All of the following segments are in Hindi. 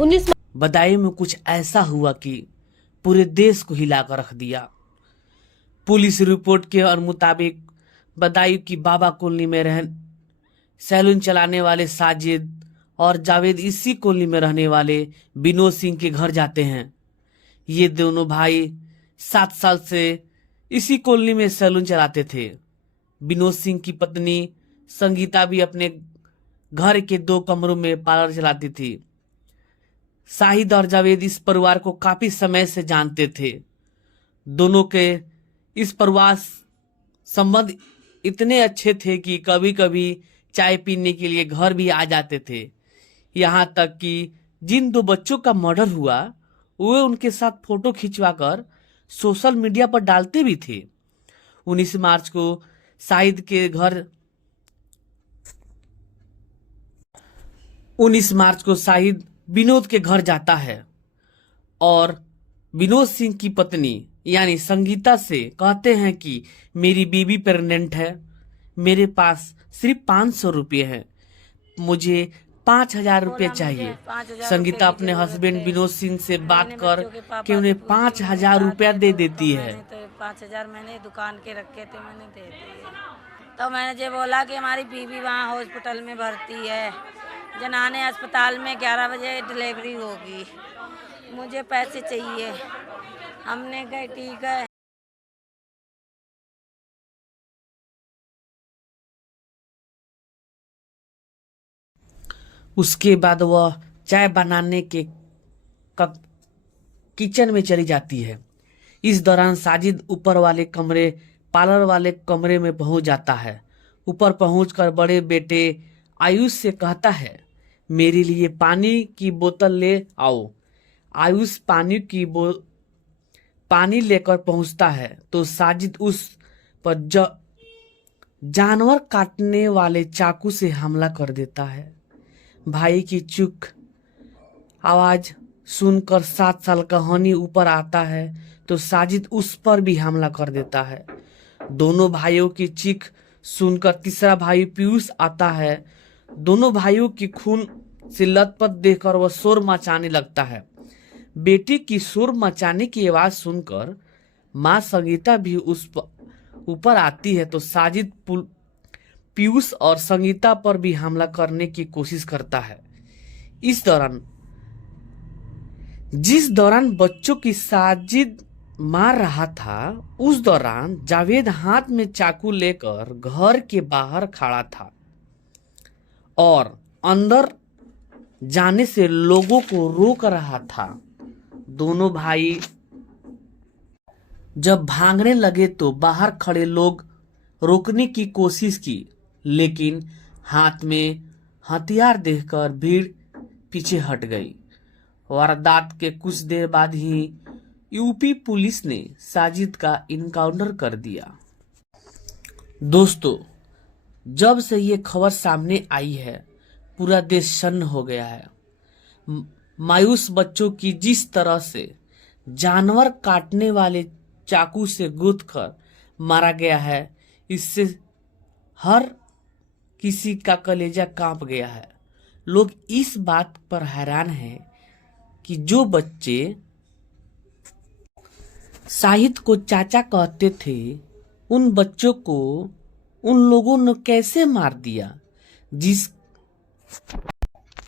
बदायूं में कुछ ऐसा हुआ कि पूरे देश को हिलाकर रख दिया। पुलिस रिपोर्ट के मुताबिक बदायूं की बाबा कॉलोनी में सैलून चलाने वाले साजिद और जावेद इसी कॉलोनी में रहने वाले विनोद सिंह के घर जाते हैं। ये दोनों भाई 7 साल से इसी कॉलोनी में सैलून चलाते थे। विनोद सिंह की पत्नी संगीता भी अपने घर के 2 कमरों में पार्लर चलाती थी। शाहिद और जावेद इस परिवार को काफी समय से जानते थे। दोनों के इस परिवार संबंध इतने अच्छे थे कि कभी कभी चाय पीने के लिए घर भी आ जाते थे। यहाँ तक कि जिन 2 बच्चों का मर्डर हुआ वे उनके साथ फोटो खिंचवाकर सोशल मीडिया पर डालते भी थे। 19 मार्च को शाहिद के घर 19 मार्च को शाहिद विनोद के घर जाता है और विनोद सिंह की पत्नी यानी संगीता से कहते हैं कि मेरी बीवी प्रेग्नेंट है, मेरे पास सिर्फ 500 रुपये हैं, मुझे 5000 रुपये चाहिए। संगीता अपने हस्बैंड विनोद सिंह से बात कर के उन्हें 5000 रुपया दे देती है। 5000 मैंने दुकान के रखे थे, मैंने दे दिए। तो मैंने ये बोला कि हमारी बीवी वहाँ हॉस्पिटल में भर्ती है, जनाने अस्पताल में 11 बजे डिलीवरी होगी, मुझे पैसे चाहिए। हमने कहा ठीक है। उसके बाद वह चाय बनाने के किचन में चली जाती है। इस दौरान साजिद ऊपर वाले कमरे पार्लर वाले कमरे में पहुंच जाता है। ऊपर पहुंचकर बड़े बेटे आयुष से कहता है, मेरे लिए पानी की बोतल ले आओ। आयुष पानी लेकर पहुंचता है तो साजिद उस पर जानवर काटने वाले चाकू से हमला कर देता है। भाई की चुप आवाज सुनकर 7 साल का हनी ऊपर आता है तो साजिद उस पर भी हमला कर देता है। दोनों भाइयों की चीख सुनकर तीसरा भाई पीयूष आता है। दोनों भाइयों की खून से लथपथ देखकर वह शोर मचाने लगता है। बेटी की शोर मचाने की आवाज सुनकर माँ संगीता भी उस ऊपर आती है तो साजिद पीयूष और संगीता पर भी हमला करने की कोशिश करता है। जिस दौरान बच्चों की साजिद मार रहा था उस दौरान जावेद हाथ में चाकू लेकर घर के बाहर खड़ा था और अंदर जाने से लोगों को रोक रहा था। दोनों भाई जब भागने लगे तो बाहर खड़े लोग रोकने की कोशिश की, लेकिन हाथ में हथियार देखकर भीड़ पीछे हट गई। वारदात के कुछ देर बाद ही यूपी पुलिस ने साजिद का इनकाउंटर कर दिया। दोस्तों, जब से ये खबर सामने आई है पूरा देश सन्न हो गया है। मायूस बच्चों की जिस तरह से जानवर काटने वाले चाकू से गूंथ कर मारा गया है, इससे हर किसी का कलेजा कांप गया है। लोग इस बात पर हैरान हैं कि जो बच्चे शाहिद को चाचा कहते थे उन बच्चों को उन लोगों ने कैसे मार दिया।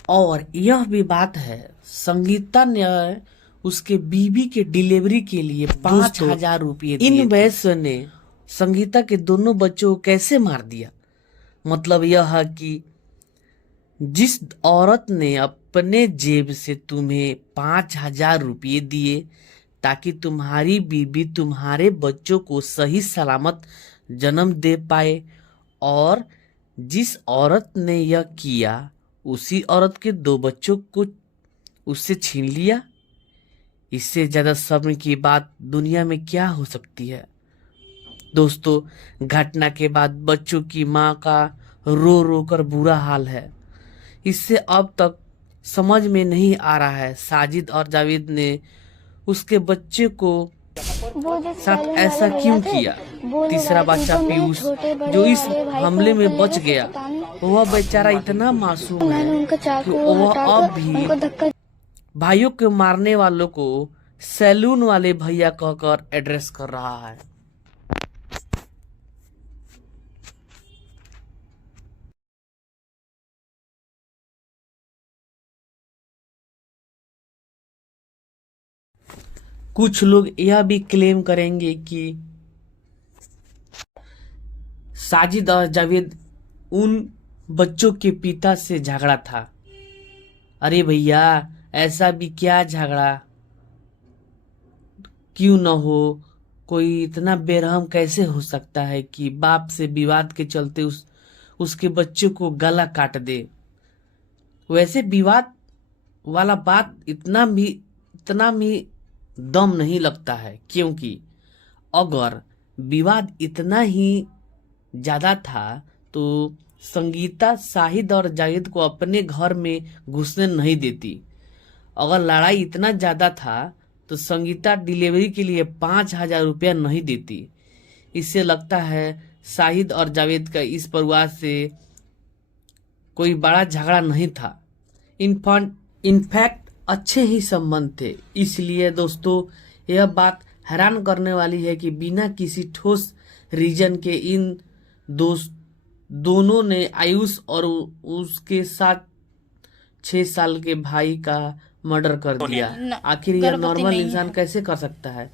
और यह भी बात है, संगीता ने उसके बीवी के डिलीवरी के लिए 5000 रुपये इन वैश्य ने संगीता के दोनों बच्चों को कैसे मार दिया। मतलब यह है कि जिस औरत ने अपने जेब से तुम्हें 5000 रुपये दिए ताकि तुम्हारी बीवी तुम्हारे बच्चों को सही सलामत जन्म दे पाए, और जिस औरत ने यह किया उसी औरत के 2 बच्चों को उससे छीन लिया, इससे ज्यादा शर्म की बात दुनिया में क्या हो सकती है। दोस्तों, घटना के बाद बच्चों की मां का रो रो कर बुरा हाल है। इससे अब तक समझ में नहीं आ रहा है साजिद और जावेद ने उसके बच्चे को साथ ऐसा क्यों किया। तीसरा बच्चा पीयूष जो इस हमले में बच गया, वह बेचारा इतना मासूम है कि वह अब भी भाइयों के मारने वालों को सैलून वाले भैया कहकर एड्रेस कर रहा है। कुछ लोग यह भी क्लेम करेंगे कि साजिद और जावेद उन बच्चों के पिता से झगड़ा था। अरे भैया, ऐसा भी क्या झगड़ा क्यों न हो, कोई इतना बेरहम कैसे हो सकता है कि बाप से विवाद के चलते उसके बच्चों को गला काट दे। वैसे विवाद वाला बात इतना भी दम नहीं लगता है, क्योंकि अगर विवाद इतना ही ज्यादा था तो संगीता शाहिद और जावेद को अपने घर में घुसने नहीं देती। अगर लड़ाई इतना ज्यादा था तो संगीता डिलीवरी के लिए 5,000 रुपया नहीं देती। इससे लगता है शाहिद और जावेद का इस परिवार से कोई बड़ा झगड़ा नहीं था। इनफैक्ट अच्छे ही संबंध थे। इसलिए दोस्तों, यह बात हैरान करने वाली है कि बिना किसी ठोस रीजन के इन दोनों ने आयुष और उसके साथ 6 साल के भाई का मर्डर कर दिया। आखिर यह नॉर्मल इंसान कैसे कर सकता है?